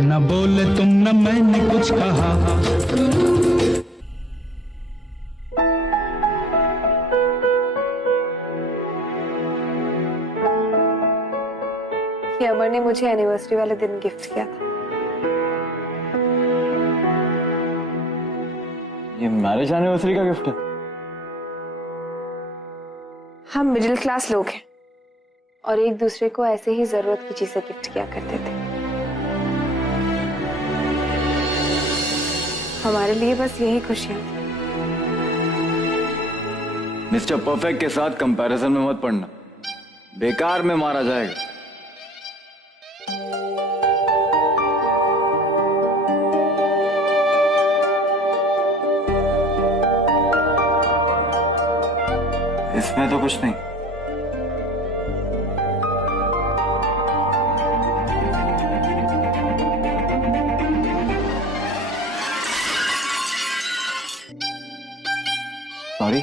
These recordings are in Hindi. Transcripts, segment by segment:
न बोले तुम न मैंने कुछ कहा। ये अमर ने मुझे एनिवर्सरी वाले दिन गिफ्ट किया था। ये मैरिज एनिवर्सरी का गिफ्ट है? हम मिडिल क्लास लोग हैं और एक दूसरे को ऐसे ही जरूरत की चीजें गिफ्ट किया करते थे। हमारे लिए बस यही खुशियां थी। मिस्टर परफेक्ट के साथ कंपैरिजन में मत पड़ना, बेकार में मारा जाएगा। इसमें तो कुछ नहीं। सॉरी।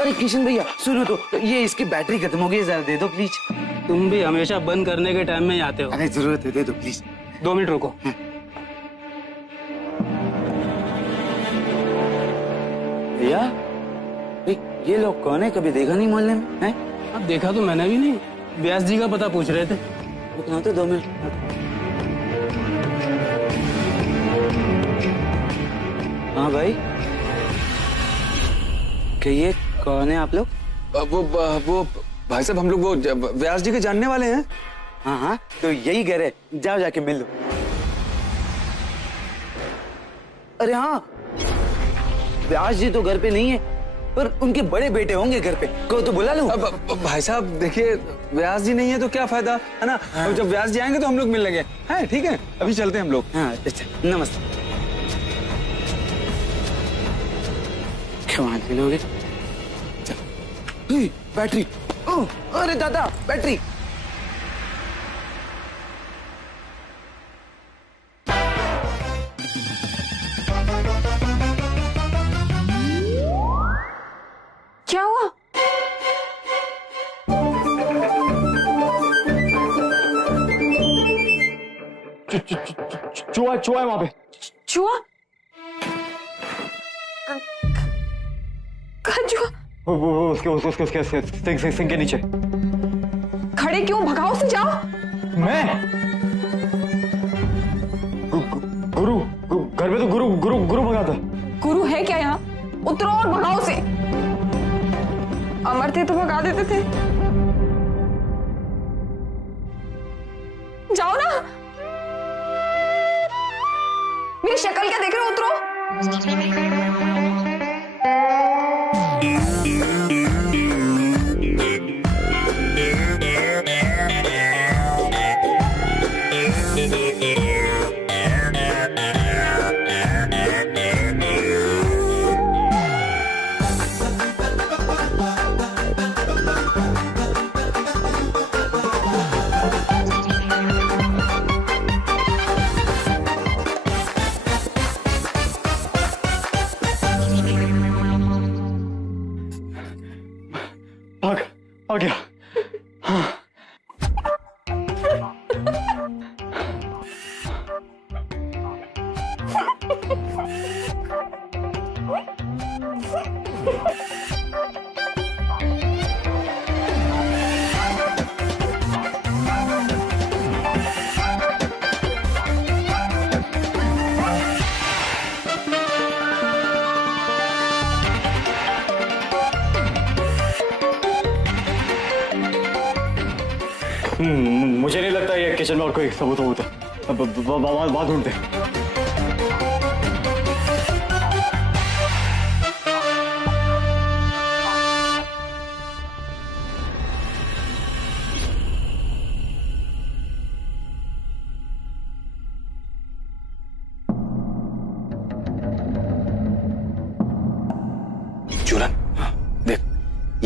अरे किशन भैया सुनो तो, ये इसकी बैटरी खत्म हो गई, जरा दे दो प्लीज। तुम भी हमेशा बंद करने के टाइम में ही आते हो। अरे जरूरत है, दे दो प्लीज। 2 मिनट रुको। भैया ये लोग कौन है? कभी देखा नहीं मोहल्ले में है? अब देखा तो मैंने भी नहीं। व्यास जी का पता पूछ रहे थे। रुकना तो 2 मिनट। हाँ भाई, कहिए कौन है आप लोग? वो भाई साहब, हम लोग वो व्यास जी के जानने वाले हैं। हाँ हाँ, तो यही कह रहे, जाओ जाके मिल लो। अरे हाँ, व्यास जी तो घर पे नहीं है, पर उनके बड़े बेटे होंगे घर पे, को तो बुला लो। भाई साहब देखिए, व्यास जी नहीं है तो क्या फायदा है ना। हाँ। जब व्यास जी आएंगे तो हम लोग मिल लेंगे। हैं, ठीक है, अभी चलते हैं हम लोग। हाँ अच्छा, नमस्ते। कमाल के लोग हैं। बैटरी, ओह अरे दादा बैटरी। क्या हुआ? चूहा चूहा है वहां पे। चूहा? कहाँ चूहा? उसके सिंह के नीचे। खड़े क्यों? भगाओ से जाओ। मैं गुरु घर में तो गुरु भगा था। गुरु है क्या यहाँ? उतरो और भगाओ से। अमर थे तो भगा देते थे। जाओ ना। मेरी शक्ल क्या देख रहे हो? उतरो। आ गया। हाँ। मुझे नहीं लगता ये किचन में और कोई सबूत है। वहां ढूंढते।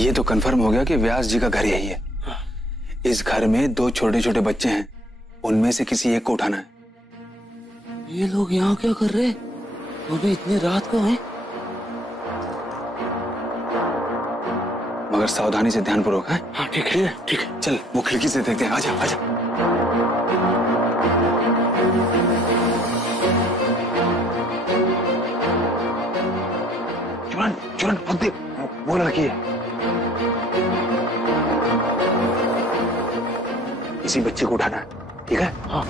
ये तो कंफर्म हो गया कि व्यास जी का घर यही है। इस घर में 2 छोटे छोटे बच्चे हैं, उनमें से किसी एक को उठाना है। ये लोग यहाँ क्या कर रहे हैं? वो भी इतनी रात को हैं? मगर सावधानी से, ध्यानपूर्वक है। हाँ ठीक है ठीक है। चल वो खिड़की से देखते हैं। आजा आजा। चुरन चुरन मत देख, वो लड़की है। इसी बच्चे को उठाना है, ठीक है? हाँ।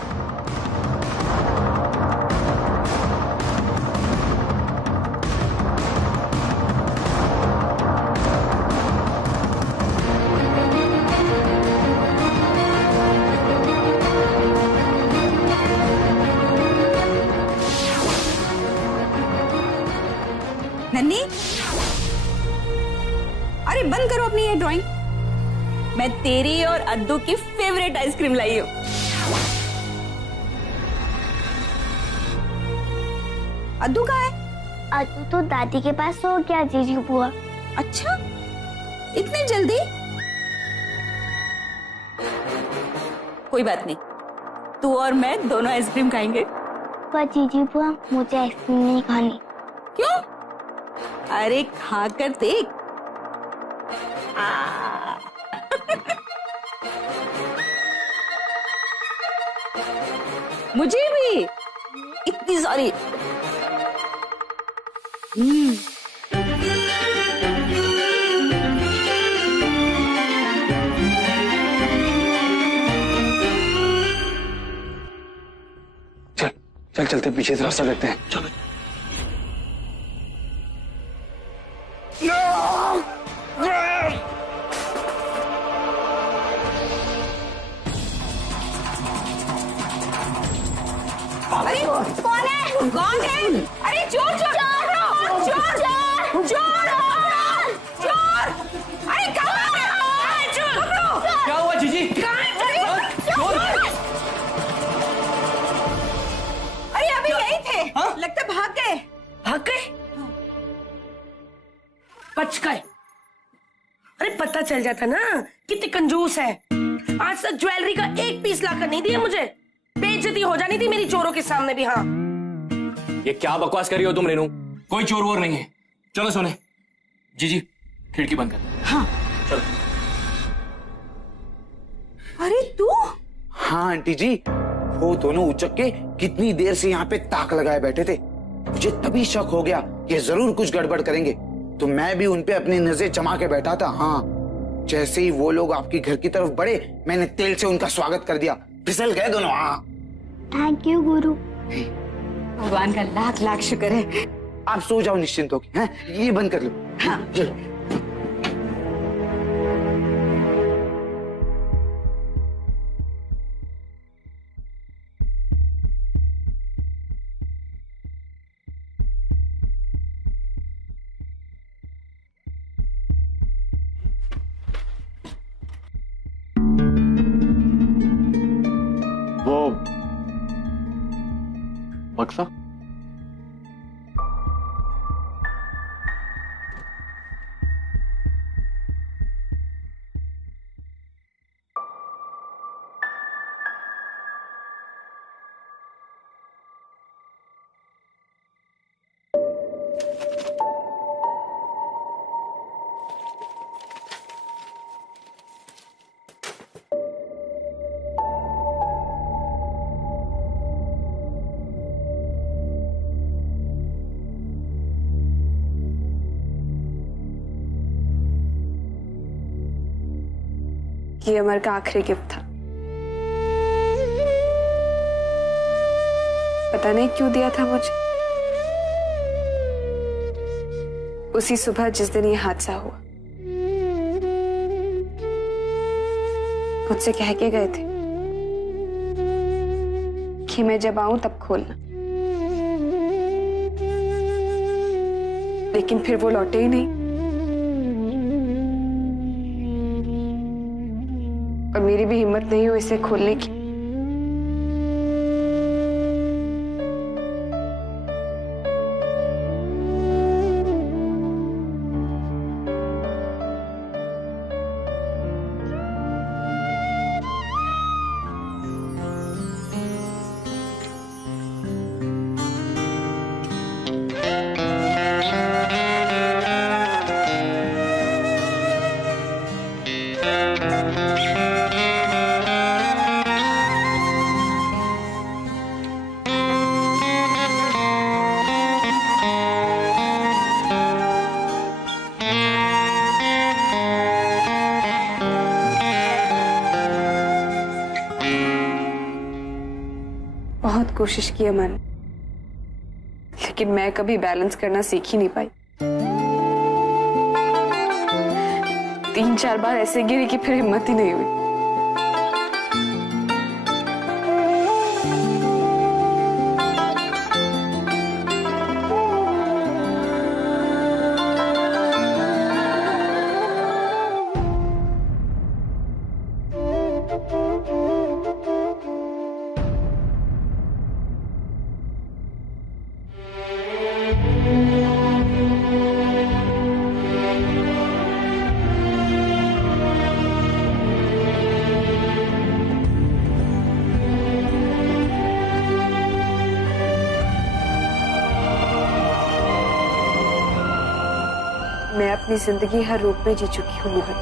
नन्नी, अरे बंद करो अपनी ये ड्राइंग। मैं तेरी और अद्दू की फेवरेट आइसक्रीम लाई हूँ। अद्दू कहाँ है? अद्दू तो दादी के पास सो गया जीजू बुआ। अच्छा, इतनी जल्दी? कोई बात नहीं, तू और मैं दोनों आइसक्रीम खाएंगे। पर जीजू बुआ, मुझे आइसक्रीम नहीं खानी। क्यों? अरे खाकर देख। मुझे भी इतनी सारी। चल चल चलते, पीछे से रास्ता देखते हैं। चलो। अरे कौन है? कौन है? अरे चोर चोर चोर चोर चोर चोर! अरे कहाँ है? चोर! क्या हुआ जीजी? चोर! अरे अभी यही थे। लगता भाग गए। भाग गए? बच गए? अरे पता चल जाता ना कितने कंजूस है। आज तक ज्वेलरी का एक पीस लाकर नहीं दिया मुझे। बेइज्जती हो जानी थी मेरी चोरों के सामने भी। हाँ, ये क्या बकवास कर रही हो तुम रेनू? कोई चोर वोर नहीं है। चलो सोने। जीजी खिड़की बंद कर। हाँ चलो। अरे तू? हाँ आंटी जी, वो दोनों उचक के कितनी देर से यहाँ पे ताक लगाए बैठे थे। मुझे तभी शक हो गया कि जरूर कुछ गड़बड़ करेंगे, तो मैं भी उनपे अपनी नजर जमा के बैठा था। हाँ, जैसे ही वो लोग आपकी घर की तरफ बढ़े, मैंने तेल से उनका स्वागत कर दिया। फिसल गए दोनों। हाँ, थैंक यू गुरु। भगवान का लाख लाख शुक्र है। आप सो जाओ निश्चिंत होके। हैं, ये बंद कर लो। हाँ। चलो। वो बक्सा ये अमर का आखिरी गिफ्ट था। पता नहीं क्यों दिया था मुझे। उसी सुबह जिस दिन ये हादसा हुआ, मुझसे कह के गए थे कि मैं जब आऊं तब खोलना, लेकिन फिर वो लौटे ही नहीं। और मेरी भी हिम्मत नहीं हुई इसे खोलने की। कोशिश की अमन, लेकिन मैं कभी बैलेंस करना सीख ही नहीं पाई। 3-4 बार ऐसे गिरी कि फिर हिम्मत ही नहीं हुई। मैं अपनी जिंदगी हर रूप में जी चुकी हूँ मोहन।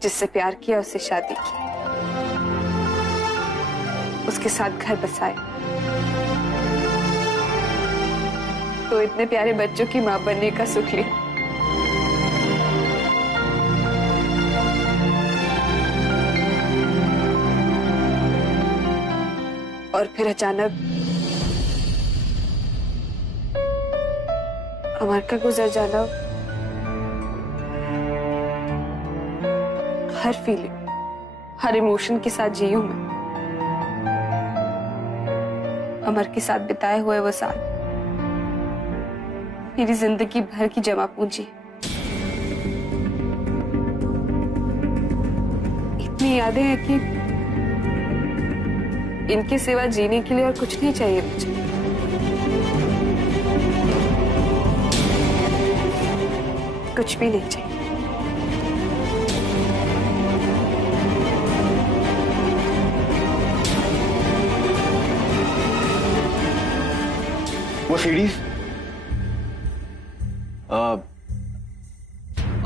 जिससे प्यार किया उससे शादी की, उसके साथ घर बसाए, तो इतने प्यारे बच्चों की मां बनने का सुख लिया। और फिर अचानक अमर का गुजर जाना, हर फीलिंग, हर इमोशन के साथ जी हूं मैं। अमर के साथ बिताए हुए वो साल मेरी जिंदगी भर की जमा पूंजी। इतनी यादें हैं कि इनके सिवा जीने के लिए और कुछ नहीं चाहिए मुझे। कुछ भी नहीं चाहिए। वो सीडीज,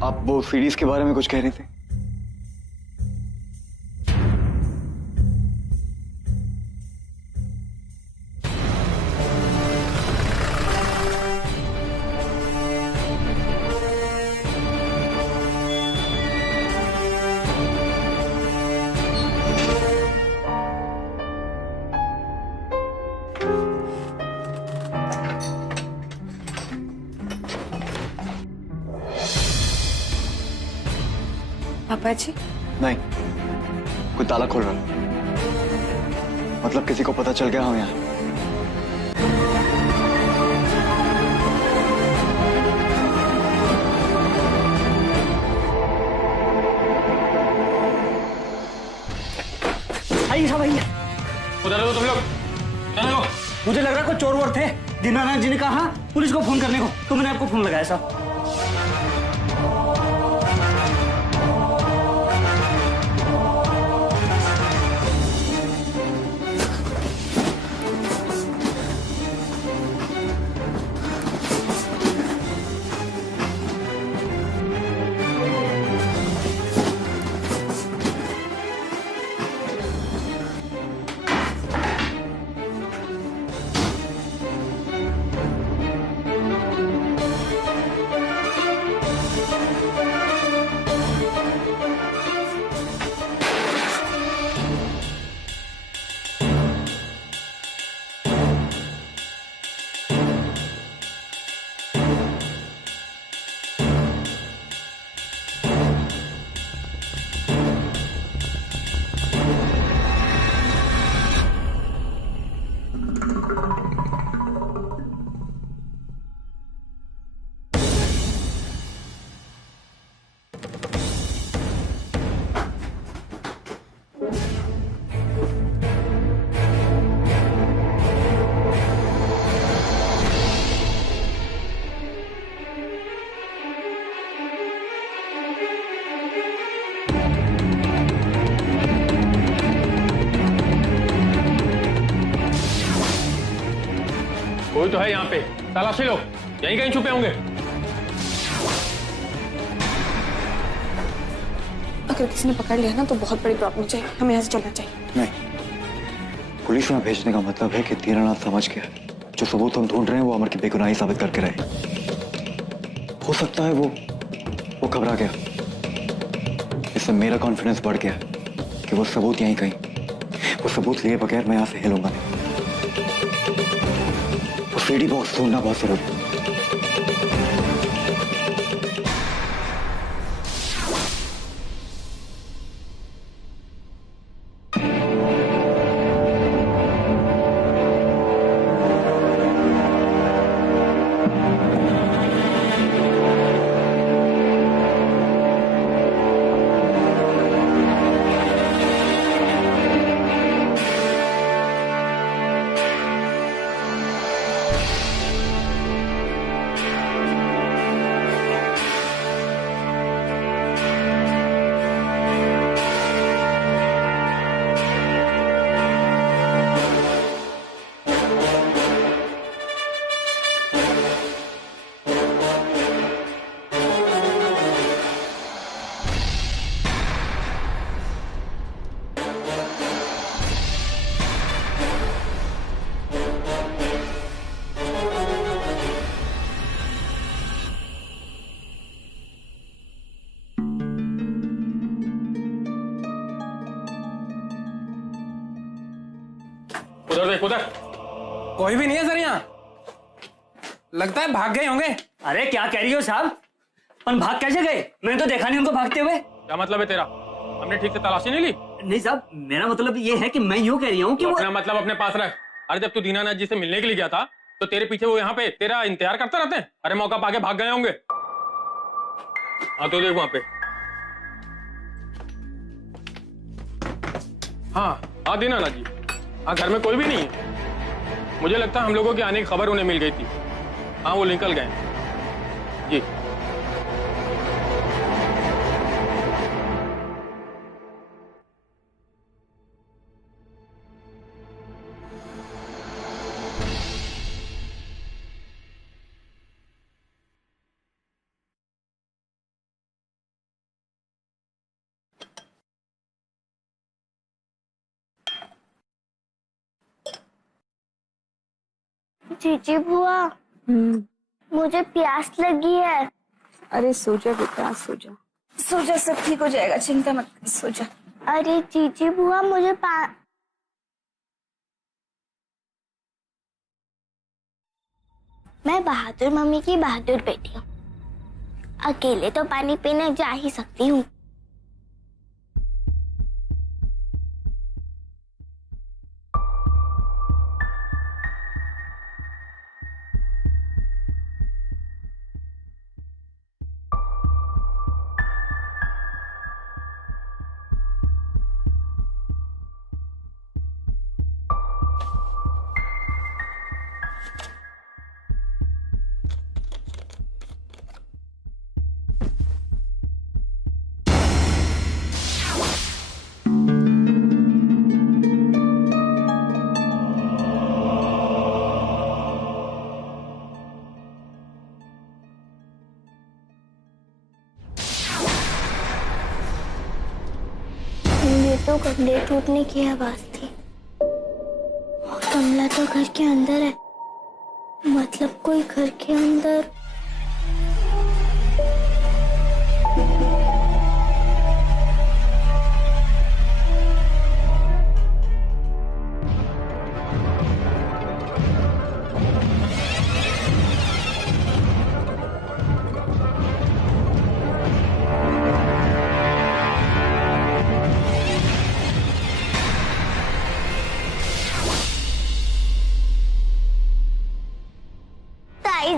आप वो सीडीज के बारे में कुछ कह रहे थे? पापा जी? नहीं, कोई ताला खोल रहा। मतलब किसी को पता चल गया हम यहाँ। आइए साहब आइए। उधर लो तुम लोग, उधर लो। मुझे लग रहा है कोई चोर वोर थे। दीनानाथ जी ने कहा पुलिस को फोन करने को, तो मैंने आपको फोन लगाया साहब। कोई तो है यहाँ पे, तलाशी लो, यहीं कहीं छुपे होंगे। अगर किसी ने पकड़ लिया ना तो बहुत बड़ी प्रॉब्लम हो जाएगी। हमें यहाँ से चलना चाहिए। नहीं, पुलिस में भेजने का मतलब है कि दीनानाथ समझ गया जो सबूत हम ढूंढ रहे हैं वो अमर की बेगुनाही साबित करके रहे। हो सकता है वो घबरा गया, इससे मेरा कॉन्फिडेंस बढ़ गया। कि वो सबूत यहीं कहीं, वो सबूत लिए बगैर मैं यहां से हिलूंगा नहीं। वो सीडी बॉक्स ढूंढना बहुत जरूरी है। उधर देख, उधर कोई भी नहीं है सर यहाँ। लगता है भाग गए होंगे। अरे क्या कह रही हो साहब? पर भाग कैसे गए? मैंने तो देखा नहीं उनको भागते हुए। क्या मतलब है तेरा? हमने ठीक से तलाशी नहीं ली? नहीं साहब, मेरा मतलब ये है कि मैं यूँ कह रही हूँ कि वो अपना मतलब अपने पास रख। अरे जब तू दीनानाथ जी से मिलने के लिए गया था तो तेरे पीछे वो यहाँ पे तेरा इंतजार करते रहते हैं। अरे मौका पाके भाग गए होंगे। हाँ तो देख वहां पे। हाँ दीनानाथ जी, हाँ घर में कोई भी नहीं है। मुझे लगता है हम लोगों के आने की खबर उन्हें मिल गई थी। हाँ वो निकल गए जी। जीजी बुआ, मुझे प्यास लगी है। अरे सो जा बेटा, सो जा, सो जा, सब ठीक हो जाएगा, चिंता मत कर, सो जा। अरे जीजी बुआ, मुझे मैं बहादुर मम्मी की बहादुर बेटी हूँ। अकेले तो पानी पीने जा ही सकती हूँ। तो गड्ढे टूटने की आवाज थी और कमला तो घर के अंदर है, मतलब कोई घर के अंदर।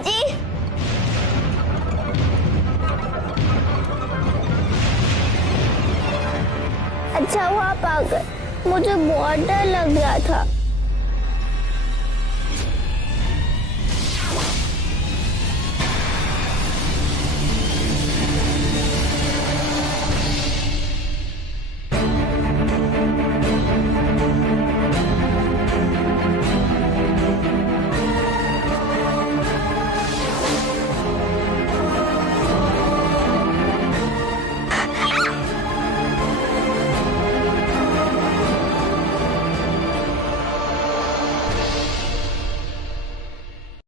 जी अच्छा हुआ आप आ गए, मुझे बहुत डर लग रहा था।